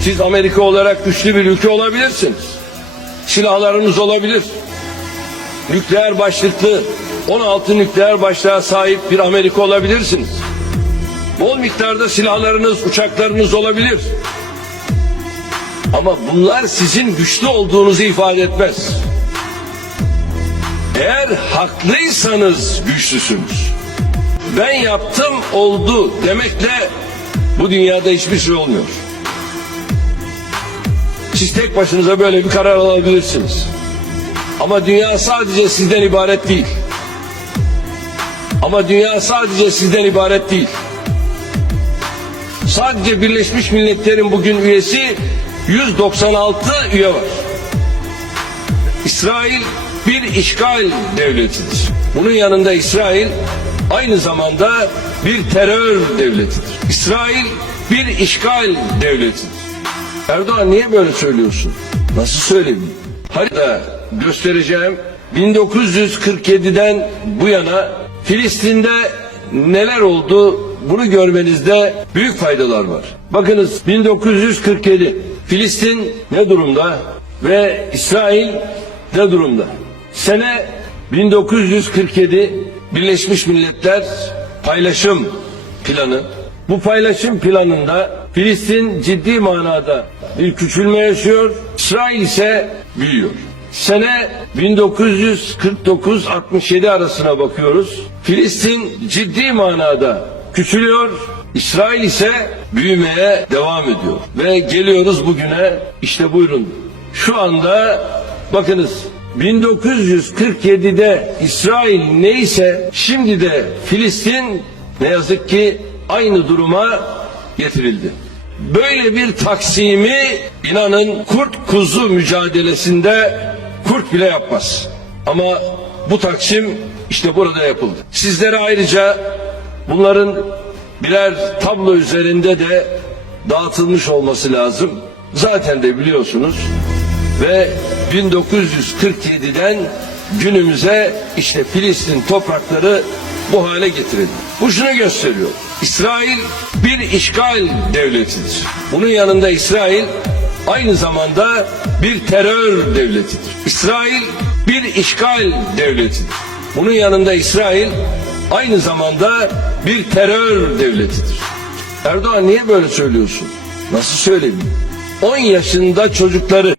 Siz Amerika olarak güçlü bir ülke olabilirsiniz. Silahlarınız olabilir. Nükleer başlıklı 16 nükleer başlığa sahip bir Amerika olabilirsiniz. Bol miktarda silahlarınız, uçaklarınız olabilir. Ama bunlar sizin güçlü olduğunuzu ifade etmez. Eğer haklıysanız güçlüsünüz. Ben yaptım oldu demekle bu dünyada hiçbir şey olmuyor. Siz tek başınıza böyle bir karar alabilirsiniz. Ama dünya sadece sizden ibaret değil. Ama dünya sadece sizden ibaret değil. Sadece Birleşmiş Milletler'in bugün üyesi 196 üye var. İsrail bir işgal devletidir. Bunun yanında İsrail aynı zamanda bir terör devletidir. İsrail bir işgal devletidir. Erdoğan niye böyle söylüyorsun? Nasıl söyleyeyim? Harita göstereceğim. 1947'den bu yana Filistin'de neler oldu bunu görmenizde büyük faydalar var. Bakınız 1947 Filistin ne durumda ve İsrail ne durumda? Sene 1947 Birleşmiş Milletler paylaşım planı. Bu paylaşım planında Filistin ciddi manada bir küçülme yaşıyor, İsrail ise büyüyor. Sene 1949-67 arasına bakıyoruz. Filistin ciddi manada küçülüyor, İsrail ise büyümeye devam ediyor. Ve geliyoruz bugüne işte buyurun. Şu anda bakınız 1947'de İsrail neyse şimdi de Filistin ne yazık ki aynı duruma getirildi. Böyle bir taksimi inanın kurt kuzu mücadelesinde kurt bile yapmaz. Ama bu taksim işte burada yapıldı. Sizlere ayrıca bunların birer tablo üzerinde de dağıtılmış olması lazım. Zaten de biliyorsunuz ve 1947'den günümüze işte Filistin toprakları bu hale getirildi. Bu şunu gösteriyor. İsrail bir işgal devletidir. Bunun yanında İsrail aynı zamanda bir terör devletidir. İsrail bir işgal devletidir. Bunun yanında İsrail aynı zamanda bir terör devletidir. Erdoğan niye böyle söylüyorsun? Nasıl söyleyeyim? 10 yaşında çocukları